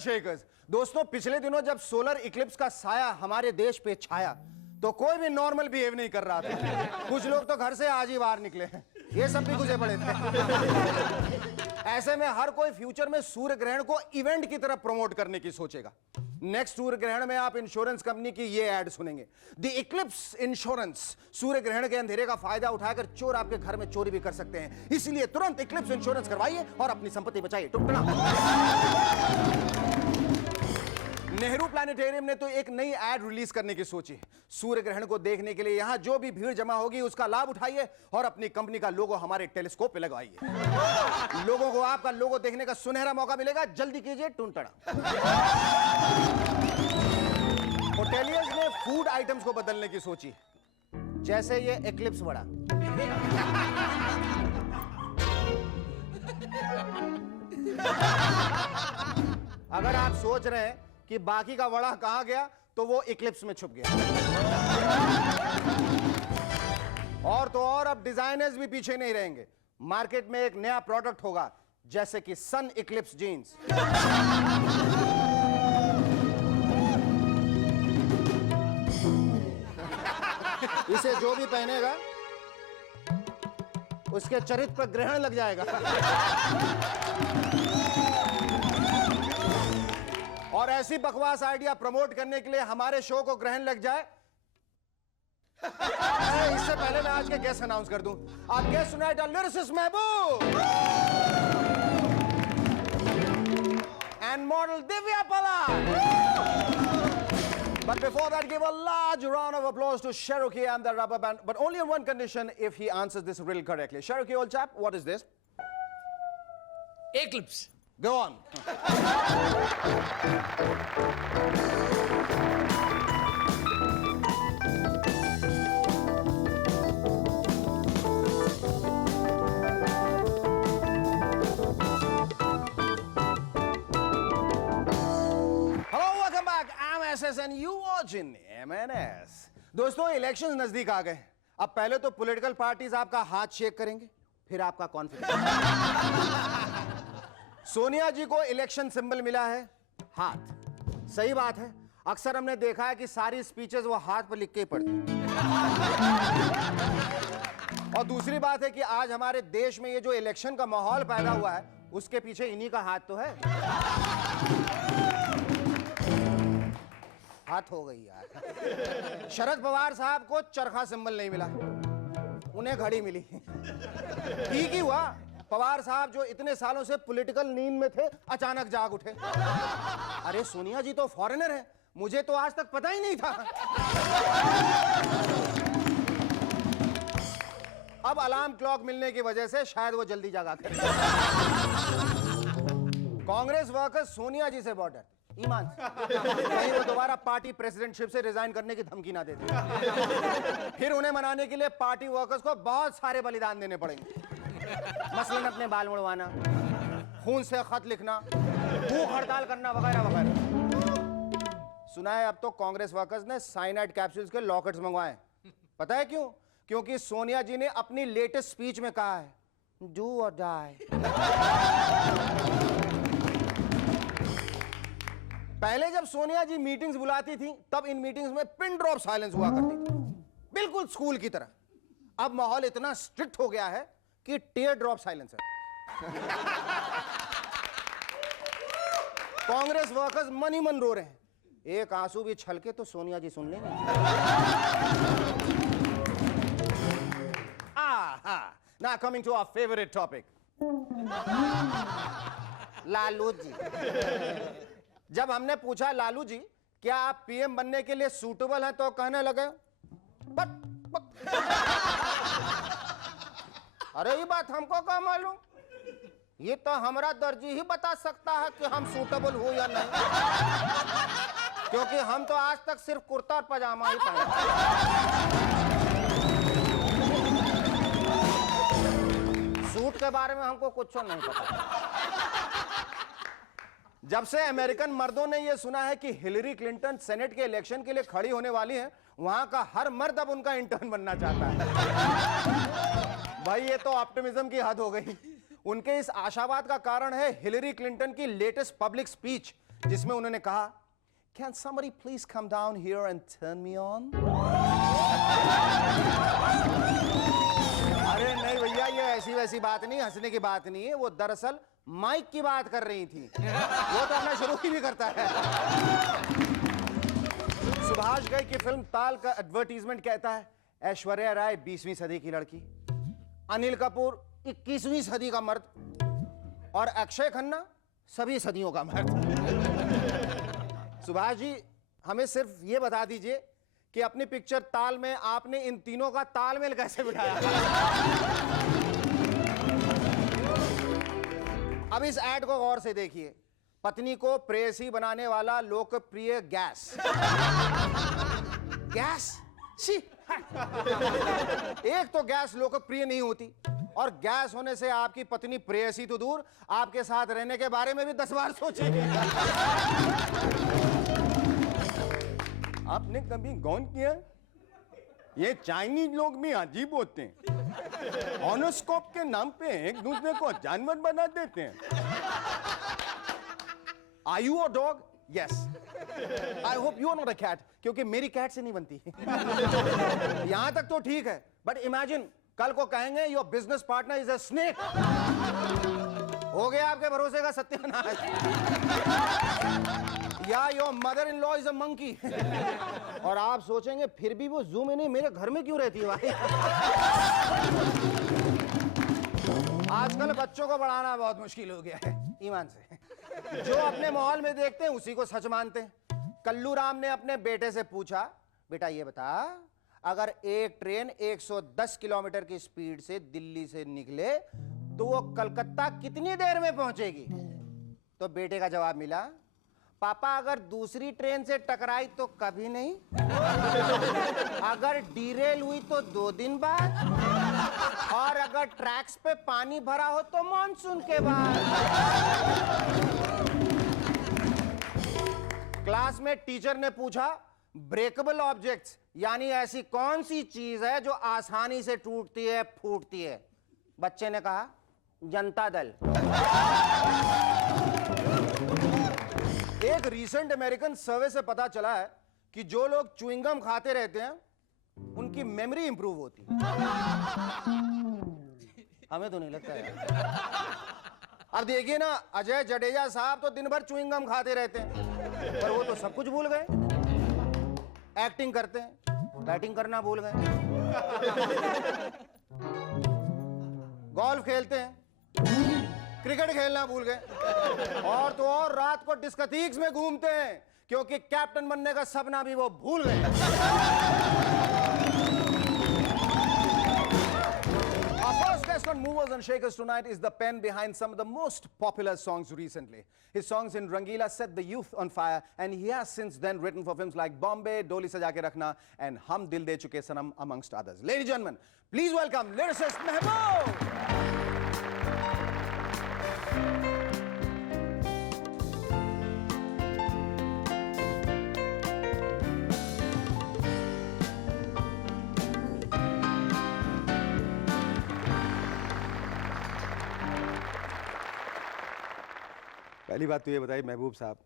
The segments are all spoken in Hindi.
शेकर्स। दोस्तों, पिछले दिनों जब सोलर इक्लिप्स का साया हमारे देश पे छाया तो कोई भी नॉर्मल बिहेव नहीं कर रहा था। कुछ लोग तो घर से आज ही बाहर निकले हैं, ये सब भी गुजरे पड़े थे। ऐसे में हर कोई फ्यूचर में सूर्य ग्रहण को इवेंट की तरफ प्रमोट करने की सोचेगा। नेक्स्ट सूर्य ग्रहण में आप इंश्योरेंस कंपनी की ये ऐड सुनेंगे, द इक्लिप्स इंश्योरेंस। सूर्य ग्रहण के अंधेरे का फायदा उठाकर चोर आपके घर में चोरी भी कर सकते हैं, इसलिए तुरंत इक्लिप्स इंश्योरेंस करवाइए और अपनी संपत्ति बचाइए। टुकड़ा। नेहरू प्लानिटेरियम ने तो एक नई ऐड रिलीज करने की सोची। सूर्य ग्रहण को देखने के लिए यहां जो भी भीड़ जमा होगी उसका लाभ उठाइए और अपनी कंपनी का लोगो हमारे टेलीस्कोप पे लगवाइए। लोगों को आपका लोगो देखने का सुनहरा मौका मिलेगा। जल्दी कीजिए टुनटड़ा। होटेलियर्स ने फूड आइटम्स को बदलने की सोची, जैसे ये एक्लिप्स वड़ा। अगर आप सोच रहे हैं कि बाकी का वड़ा कहां गया, तो वो इक्लिप्स में छुप गया। और तो और अब डिजाइनर्स भी पीछे नहीं रहेंगे। मार्केट में एक नया प्रोडक्ट होगा, जैसे कि सन इक्लिप्स जीन्स। इसे जो भी पहनेगा उसके चरित्र पर ग्रहण लग जाएगा। और ऐसी बकवास आइडिया प्रमोट करने के लिए हमारे शो को ग्रहण लग जाए। इससे पहले मैं आज के गेस्ट अनाउंस कर दूं। आप guest सुनाइट lyricist Mehboob and model Divya पला। But before that, give a large round of applause to Cherokee and the rubber band, but only on one condition, if he answers this riddle correctly. Cherokee, old chap, what is this? Eclipse. Go on. And you watching MNS। दोस्तों, इलेक्शंस नजदीक आ गए। अब पहले तो पॉलिटिकल पार्टीज आपका हाथ शेक करेंगे, फिर आपका कॉन्फिडेंस। सोनिया जी को इलेक्शन सिंबल मिला है हाथ। सही बात है, अक्सर हमने देखा है कि सारी स्पीचेस वो हाथ पर लिख के पढ़ती। और दूसरी बात है कि आज हमारे देश में ये जो इलेक्शन का माहौल पैदा हुआ है, उसके पीछे इन्हीं का हाथ तो है। हाथ हो गई यार। शरद पवार साहब को चरखा सिंबल नहीं मिला, उन्हें घड़ी मिली। ठीक ही हुआ, पवार साहब जो इतने सालों से पॉलिटिकल नींद में थे, अचानक जाग उठे। अरे सोनिया जी तो फॉरेनर है, मुझे तो आज तक पता ही नहीं था। अब अलार्म क्लॉक मिलने की वजह से शायद वो जल्दी जागा कर। कांग्रेस वर्कर्स सोनिया जी से बहुत डरते, ईमान से। कहीं वो दोबारा पार्टी प्रेसिडेंटशिप से रिजाइन करने की धमकी ना देते। फिर उन्हें मनाने के लिए पार्टी वर्कर्स को बहुत सारे बलिदान देने पड़ेंगे। मसलन अपने बाल मुड़वाना, खून से खत लिखना, भूख हड़ताल करना, वगैरह वगैरह। सुना है अब तो कांग्रेस वर्कर्स ने साइनाइड कैप्सूल्स के लॉकेट्स मंगवाए। पता है क्यों? क्योंकि सोनिया जी ने अपनी लेटेस्ट स्पीच में कहा है, डू और डाई। पहले जब सोनिया जी मीटिंग्स बुलाती थी, तब इन मीटिंग्स में पिन ड्रॉप साइलेंस हुआ करती थी, बिल्कुल स्कूल की तरह। अब माहौल इतना स्ट्रिक्ट हो गया है कि टीयर ड्रॉप साइलेंस है। कांग्रेस वर्कर्स मन ही मन रो रहे हैं। एक आंसू भी छलके तो सोनिया जी सुन लेंगे। Now coming to our favorite topic, Lalu ji. जब हमने पूछा, लालू जी क्या आप पीएम बनने के लिए सूटेबल हैं, तो कहने लगे बट। अरे ये बात हमको क्या मालूम, ये तो हमारा दर्जी ही बता सकता है कि हम सूटेबल हो या नहीं, क्योंकि हम तो आज तक सिर्फ कुर्ता और पजामा ही पहने। सूट के बारे में हमको कुछ नहीं पता। जब से अमेरिकन मर्दों ने यह सुना है कि हिलरी क्लिंटन सेनेट के इलेक्शन के लिए खड़ी होने वाली हैं, वहां का हर मर्द अब उनका इंटर्न बनना चाहता है। भाई ये तो ऑप्टिमिज्म की हद हो गई। उनके इस आशावाद का कारण है हिलरी क्लिंटन की लेटेस्ट पब्लिक स्पीच, जिसमें उन्होंने कहा, Can somebody please come down here and turn me on? अरे नहीं भैया, ये ऐसी वैसी बात नहीं, हंसने की बात नहीं है। वो दरअसल माइक की बात कर रही थी। वो तो अपना शुरू ही भी करता है। सुभाष घई की फिल्म ताल का एडवर्टीजमेंट कहता है, ऐश्वर्या राय 20वीं सदी की लड़की, अनिल कपूर 21वीं सदी का मर्द और अक्षय खन्ना सभी सदियों का मर्द। सुभाष जी, हमें सिर्फ ये बता दीजिए कि अपनी पिक्चर ताल में आपने इन तीनों का तालमेल कैसे बिठाया। अब इस ऐड को गौर से देखिए। पत्नी को प्रेयसी बनाने वाला लोकप्रिय गैस। Gas she. एक तो गैस लोकप्रिय नहीं होती, और गैस होने से आपकी पत्नी प्रेयसी तो दूर, आपके साथ रहने के बारे में भी 10 बार सोचेगी। आपने कभी गौर किया, ये चाइनीज लोग भी अजीब होते हैं। ऑनोस्कोप के नाम पे एक दूसरे को जानवर बना देते हैं। Are you a dog? Yes. I hope you are not a cat, क्योंकि मेरी कैट से नहीं बनती। यहां तक तो ठीक है, बट इमेजिन कल को कहेंगे your business partner is a snake. हो गया आपके भरोसे का सत्यानाश। या your mother in law is a monkey. और आप सोचेंगे फिर भी वो जू में नहीं, मेरे घर में क्यों रहती है भाई। आजकल बच्चों को पढ़ाना बहुत मुश्किल हो गया है, ईमान से। जो अपने माहौल में देखते हैं उसी को सच मानते हैं। कल्लू राम ने अपने बेटे से पूछा, बेटा ये बता, अगर एक ट्रेन 110 किलोमीटर की स्पीड से दिल्ली से निकले तो वो कलकत्ता कितनी देर में पहुंचेगी? तो बेटे का जवाब मिला, पापा अगर दूसरी ट्रेन से टकराई तो कभी नहीं, अगर डीरेल हुई तो 2 दिन बाद, और अगर ट्रैक्स पे पानी भरा हो तो मॉनसून के बाद। क्लास में टीचर ने पूछा, ब्रेकेबल ऑब्जेक्ट्स यानी ऐसी कौन सी चीज है जो आसानी से टूटती है, फूटती है? बच्चे ने कहा, जनता दल। एक रीसेंट अमेरिकन सर्वे से पता चला है कि जो लोग च्युइंगम खाते रहते हैं उनकी मेमोरी इंप्रूव होती है। हमें तो नहीं लगता है। अब देखिए ना, अजय जडेजा साहब तो दिन भर च्युइंगम खाते रहते हैं, पर वो तो सब कुछ भूल गए। एक्टिंग करते हैं, बैटिंग करना भूल गए। गोल्फ खेलते हैं, क्रिकेट खेलना भूल गए। और तो और रात को डिस्कोथेक्स में घूमते हैं, क्योंकि कैप्टन बनने का सपना भी वो भूल गए। Our first guest on Movers and Shakers tonight is the pen behind some of the most popular songs recently. His songs in Rangila set the youth on fire, and he has since then written for films like Bombay, Doli Saja Ke Rakhna, and Hum Dil De Chuke Sanam, amongst others. Ladies and gentlemen, please welcome lyricist Mehboob. पहली बात तो ये बताइए महबूब साहब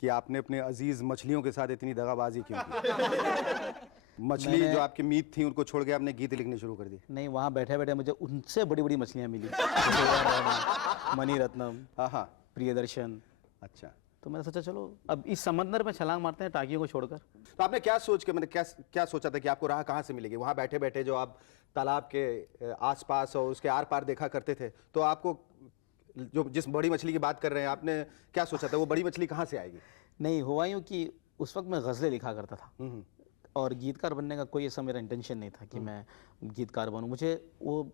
कि आपने अपने अजीज मछलियों के साथ इतनी दगाबाजी क्यों की? मछली जो आपकी मीत थी उनको छोड़ के आपने गीत लिखने शुरू कर दिए। नहीं, वहाँ बैठे बैठे मुझे उनसे बड़ी बड़ी मछलियाँ मिली। मणि रत्नम, हाँ, प्रियदर्शन। अच्छा, तो मैंने सोचा चलो अब इस समंदर में छलांग मारते हैं टाकियों को छोड़कर। तो आपने क्या सोच के, मैंने क्या सोचा था कि आपको राह कहाँ से मिलेगी? वहाँ बैठे बैठे जो आप तालाब के आसपास और उसके आर पार देखा करते थे, तो आपको जो जिस बड़ी मछली की बात कर रहे हैं, आपने क्या सोचा था वो बड़ी मछली कहाँ से आएगी? नहीं, हुआ यूँ कि उस वक्त मैं गज़लें लिखा करता था, और गीतकार बनने का कोई ऐसा मेरा इंटेंशन नहीं था कि मैं गीतकार बनूं। मुझे वो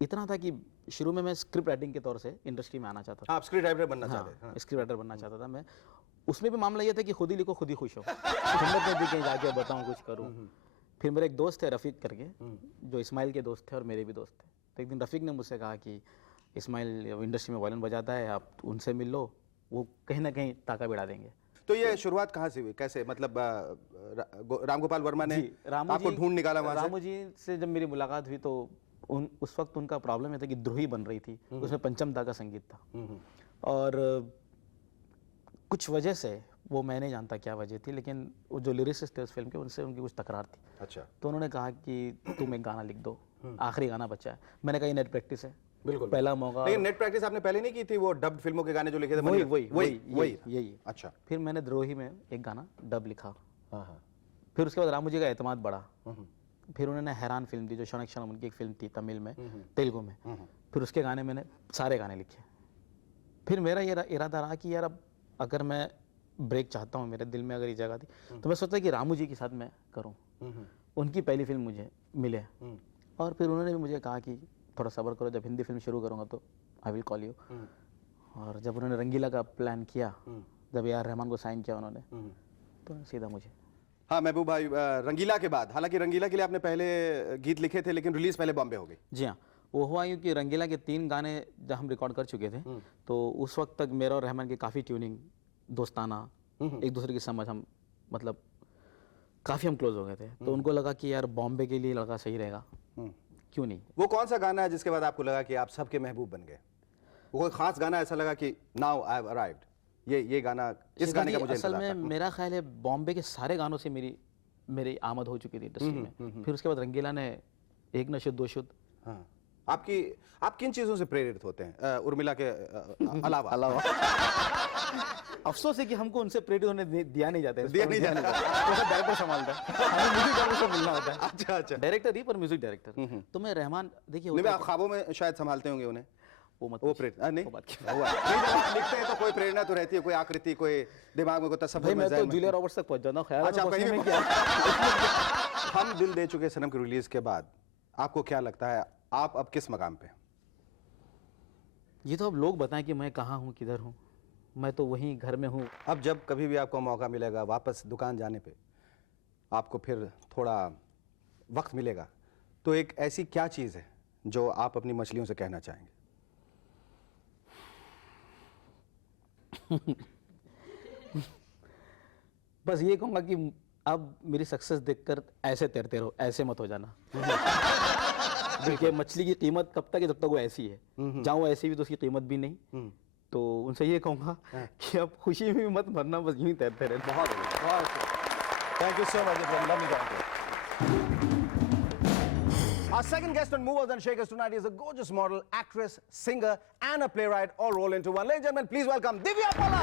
इतना था कि शुरू में मैं स्क्रिप्ट राइटिंग के तौर से इंडस्ट्री में आना चाहता था। आप स्क्रिप्ट राइटर बनना चाहते थे? स्क्रिप्ट राइटर बनना चाहता था मैं। उसमें भी मामला ये था कि खुद ही लिखो, खुद ही खुश हो। हिम्मत नहीं थी कहीं जाके बताऊँ, कुछ करूँ। फिर मेरे एक दोस्त थे रफ़ीक करके, जो इस्माइल के दोस्त थे और मेरे भी दोस्त थे। तो एक दिन रफ़ीक ने मुझसे कहा कि इस्माइल इंडस्ट्री में वायलिन बजाता है, आप उनसे मिल लो, वो कहीं ना कहीं टाका भिड़ा देंगे। तो ये शुरुआत कहाँ से हुई, कैसे, मतलब राम गोपाल वर्मा ने जी, रामू आपको जी- ढूंढ निकाला वहां से? रामू जी से जब मेरी मुलाकात हुई तो उस वक्त उनका प्रॉब्लम ये था कि द्रोही बन रही थी, उसमें पंचम दा का संगीत था और कुछ वजह से, वो मैं नहीं जानता क्या वजह थी, लेकिन वो जो लिरिसिस्ट थे उस फिल्म के, उनसे उनकी कुछ तकरार थी। अच्छा, तो उन्होंने कहा कि तुम एक गाना लिख दो, आखिरी गाना बचा है। मैंने कहा ये नेट प्रैक्टिस है, बिल्कुल पहला मौका। लेकिन नेट प्रैक्टिस आपने पहले नहीं की थी, वो डब्ड फिल्मों के गाने जो लिखे थे? वही मनी- वही वही वही यही। अच्छा, फिर मैंने द्रोही में एक गाना डब लिखा, हाँ हाँ, फिर उसके बाद रामू जी का एतमाद बढ़ा, फिर उन्होंने हैरान फिल्म दी जो शौनक शर्मा उनकी एक फिल्म थी तमिल में, तेलुगु में, फिर उसके गाने मैंने सारे गाने लिखे। फिर मेरा ये इरादा रहा कि यार अब अगर मैं ब्रेक चाहता हूँ, मेरे दिल में अगर ये जगह थी, तो मैं सोचा कि रामू जी के साथ मैं करूँ, उनकी पहली फिल्म मुझे मिले। और फिर उन्होंने भी मुझे कहा कि थोड़ा सब्र करो, जब हिंदी फिल्म शुरू करूँगा तो आई विल कॉल यू। और जब उन्होंने रंगीला का प्लान किया, जब ए आर रहमान को साइन किया उन्होंने, तो सीधा मुझे। हाँ महबूब भाई, रंगीला के बाद, हालांकि रंगीला के लिए आपने पहले गीत लिखे थे, लेकिन रिलीज पहले बॉम्बे हो गई। जी हाँ, वो हुआ यूँ कि रंगीला के 3 गाने जब हम रिकॉर्ड कर चुके थे, तो उस वक्त तक मेरा और रहमान की काफ़ी ट्यूनिंग, दोस्ताना, एक दूसरे की समझ, हम मतलब काफ़ी हम क्लोज हो गए थे। तो उनको लगा कि यार बॉम्बे के लिए लड़का सही रहेगा, क्यों नहीं। वो कौन सा गाना है जिसके बाद आपको लगा कि आप सबके महबूब बन गए? वो कोई खास गाना ऐसा लगा कि नाउ आई हैव अराइव्ड, ये गाना, इस गाने का मुझे असल इंतजार में मेरा ख्याल है बॉम्बे के सारे गानों से मेरी आमद हो चुकी थी इंडस्ट्री में। फिर उसके बाद रंगीला ने एक न शुद्ध दो शुद्ध। हाँ, आप किन चीजों से प्रेरित होते हैं उर्मिला के अलावा? अफसोस है कि हमको उनसे प्रेरित होने दिया नहीं जाता है, दिया नहीं जाता। तो डायरेक्टर संभालता है, हमें म्यूजिक डायरेक्टर से मिलना होता है। अच्छा अच्छा, डायरेक्टर ही पर म्यूजिक डायरेक्टर। तो मैं रहमान, देखिए नहीं, आप ख्वाबों में शायद संभालते होंगे उन्हें, वो मत वो प्रेरणा नहीं वो बात की। हुआ नहीं, जब आप लिखते हैं तो कोई प्रेरणा तो रहती है, कोई आकृति, कोई दिमाग में कोई भाई तस्वीर मैं तो जूलिया रॉबर्ट्स तक पहुंच जाता हूँ, ख्याल अच्छा, में कहीं पहुंचने भी में क्या। हम दिल दे चुके सनम की रिलीज के बाद आपको क्या लगता है, आप अब किस मकाम पे? ये तो अब लोग बताएं कि मैं कहाँ हूँ, किधर हूँ। मैं तो वहीं घर में हूँ। अब जब कभी भी आपको मौका मिलेगा वापस दुकान जाने पे, आपको फिर थोड़ा वक्त मिलेगा, तो एक ऐसी क्या चीज़ है जो आप अपनी मछलियों से कहना चाहेंगे? बस ये कहूँगा कि अब मेरी सक्सेस देखकर ऐसे तैरते रहो, ऐसे मत हो जाना। देखिए मछली की कीमत कब तक है, जब तक वो ऐसी है। जहाँ वो ऐसी भी तो उसकी कीमत भी नहीं। तो उनसे ये कहूँगा कि अब खुशी में भी मत मरना, बस यूं ही तैरते रहना। बहुत thank you so much. Our second guest on Movers and Shakers tonight is a gorgeous model, actress, singer, and a playwright, all rolled into one. Ladies and gentlemen, please welcome Divya Pala.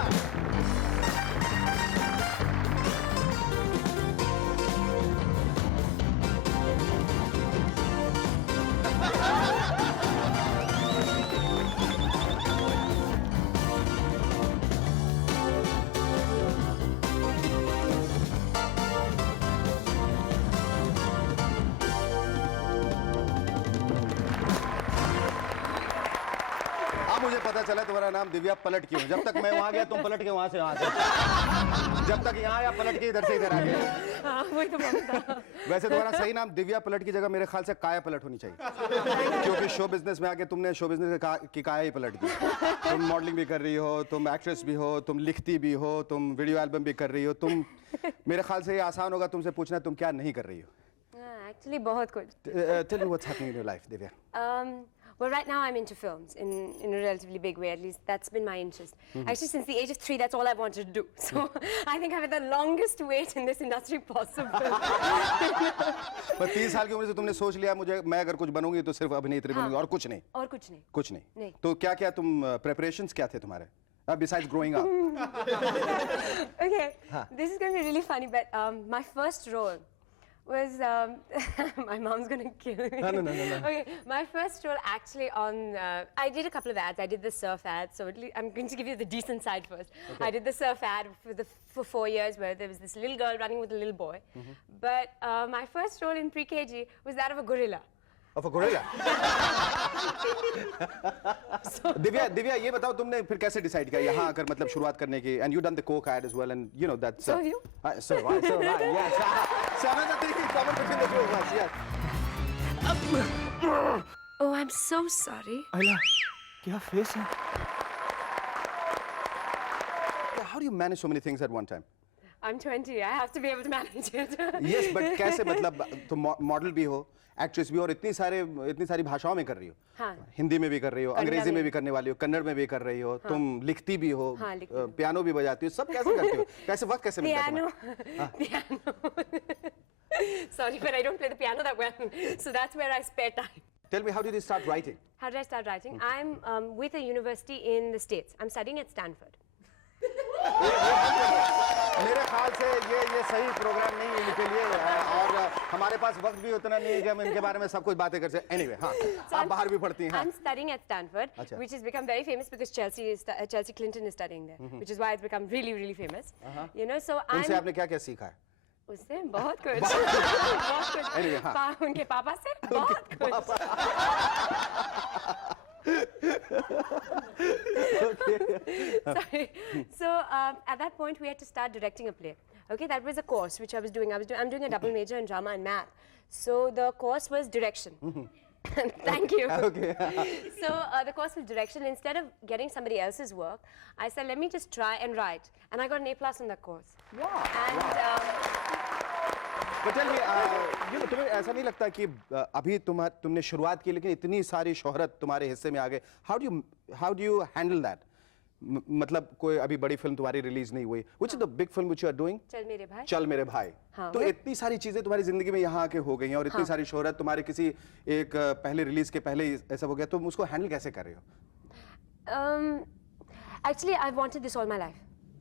मुझे पता चला तुम्हारा नाम दिव्या पलट क्यों। जब तक मैं वहां गया तुम पलट के वहां से वहां से, जब तक यहाँ आया पलट के इधर से इधर आ गए। हाँ, वही तो बात था। वैसे तुम्हारा सही नाम दिव्या पलट की जगह मेरे ख्याल से काया पलट होनी चाहिए, क्योंकि शो बिजनेस में आके तुमने शो बिजनेस की काया ही पलट दी। तुम मॉडलिंग भी कर रही हो, तुम एक्ट्रेस भी हो, तुम लिखती भी हो, तुम वीडियो एल्बम भी कर रही हो। तुम, मेरे ख्याल से ये आसान होगा तुमसे पूछना तुम क्या नहीं कर रही हो। Actually, बहुत कुछ. Tell me what's happening in your life, Divya. Well, right now I'm into films in a relatively big way. At least that's been my interest. Actually, since the age of 3, that's all I've wanted to do. So I think I've had the longest wait in this industry possible. पर 30 साल की उम्र से तुमने सोच लिया मुझे, मैं अगर कुछ बनूंगी तो सिर्फ अभिनेत्री बनूंगी और कुछ नहीं? और कुछ नहीं. कुछ नहीं. नहीं. तो क्या क्या तुम preparations क्या थे तुम्हारे? Besides growing up. Okay, this is going to be really funny, but my first role was my mom's gonna kill me. No. Okay, my first role actually on I did a couple of ads. I did the surf ad, so I'm going to give you the decent side first. Okay. I did the surf ad for 4 years, where there was this little girl running with a little boy. But my first role in pre-KG was that of a gorilla. Of a gorilla. Divya ये बताओ तुमने फिर कैसे डिसाइड किया यहाँ आकर मतलब शुरुआत करने की? And you done the Coke ad as well, and you know that's. So you? So right, yes. So another thing in common between the two of us, yes. Oh, I'm so sorry. अला, क्या फेस है? how do you manage so many things at one time? I'm 20. I have to be able to manage it. Yes, but कैसे मतलब तुम मॉडल भी हो, एक्ट्रेस भी हो और इतनी सारी भाषाओं में कर रही हो. हाँ. हिंदी में भी कर रही हो, अंग्रेजी में भी करने वाली हो, कन्नड़ में भी कर रही हो, तुम लिखती भी हो, हाँ, लिखती हूँ. पियानो भी बजाती हो, सब कैसे करती हो? कैसे वक्त कैसे मिलता है तुम्हें? Piano. Sorry, but I don't play the piano that well. So that's where I spare time. Tell me, how did you start writing? How did I start writing? I'm with a university in the States. I'm studying at Stanford. मेरे ख्याल से ये सही प्रोग्राम नहीं है इनके लिए और हमारे पास वक्त भी उतना नहीं है कि हम इनके बारे में सब कुछ बातें कर सकें. Anyway, हाँ, आप बाहर भी पढ़ती हैं. I'm studying at Stanford, अच्छा. which has become very famous because Chelsea Clinton is studying there, which is why it's become really, really famous. You know, so उनसे I'm. आपने क्या-क्या सीखा है? उससे बहुत कुछ. बहुत कुछ. Anyway, हाँ. उनके पापा से बहुत कुछ. Sorry. So at that point, we had to start directing a play. Okay, that was a course which I was doing. I'm doing a double major in drama and math. So the course was direction. Thank you. Okay. So the course was direction. Instead of getting somebody else's work, I said, let me just try and write. And I got an A+ on that course. Wow. And But tell me, you know, तुम्हें ऐसा नहीं लगता कि अभी तुमने शुरुआत की लेकिन इतनी सारी शोहरत तुम्हारे हिस्से में आ गए? How do you handle that? मतलब कोई अभी बड़ी फिल्म तुम्हारी रिलीज नहीं हुई. Which is the big film which you are doing? चल मेरे भाई. चल मेरे भाई. हाँ. तो इतनी सारी चीजें तुम्हारी जिंदगी में यहाँ आके हो गई हैं और इतनी सारी शोहरत तुम्हारे किसी एक पहले रिलीज के पहले ही ऐसा हो गया. तुम उसको हैंडल कैसे कर रहे हो? Actually, I've wanted this all my life.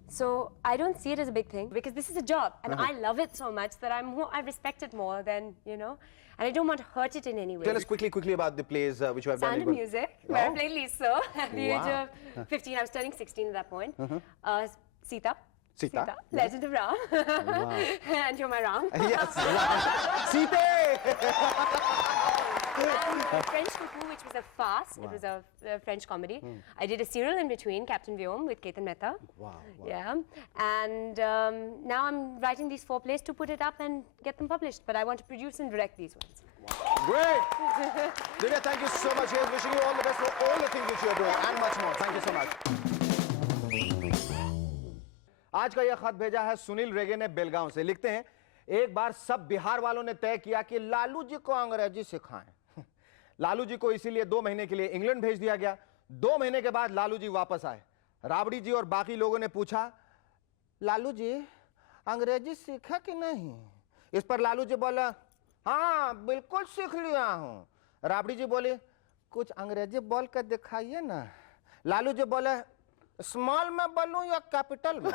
So I don't see it as a big thing because this is a job and I love it so much that I respect it more than, you know, and I don't want to hurt it in any way. Tell us quickly about the plays which you have Sound done. of Music, where I played Lisa at the age of 15. I was turning 16 at that point. Sita. Sita. Legend of Ram. And you're my Ram. Yes. Sita. And French Cuckoo, which was a farce. It was a French comedy. I did a serial in between, Captain Vyom with Ketan Mehta. Wow. Yeah. And now I'm writing these 4 plays to put it up and get them published. But I want to produce and direct these ones. Great. Divya, thank you so much. Here's wishing you all the best for all the things which you are doing and much more. Thank you so much. आज का यह खत भेजा है सुनील रेगे ने बेलगांव से. लिखते हैं, एक बार सब बिहार वालों ने तय किया कि लालू जी को अंग्रेजी सिखाएं. लालू जी को इसीलिए 2 महीने के लिए इंग्लैंड भेज दिया गया. 2 महीने के बाद लालू जी वापस आए. राबड़ी जी और बाकी लोगों ने पूछा, लालू जी अंग्रेजी सीखा कि नहीं? इस पर लालू जी बोला, हाँ बिल्कुल सीख लिया हूं. राबड़ी जी बोले, कुछ अंग्रेजी बोल कर दिखाइए ना. लालू जी बोले, स्मॉल में बोलूं या कैपिटल में?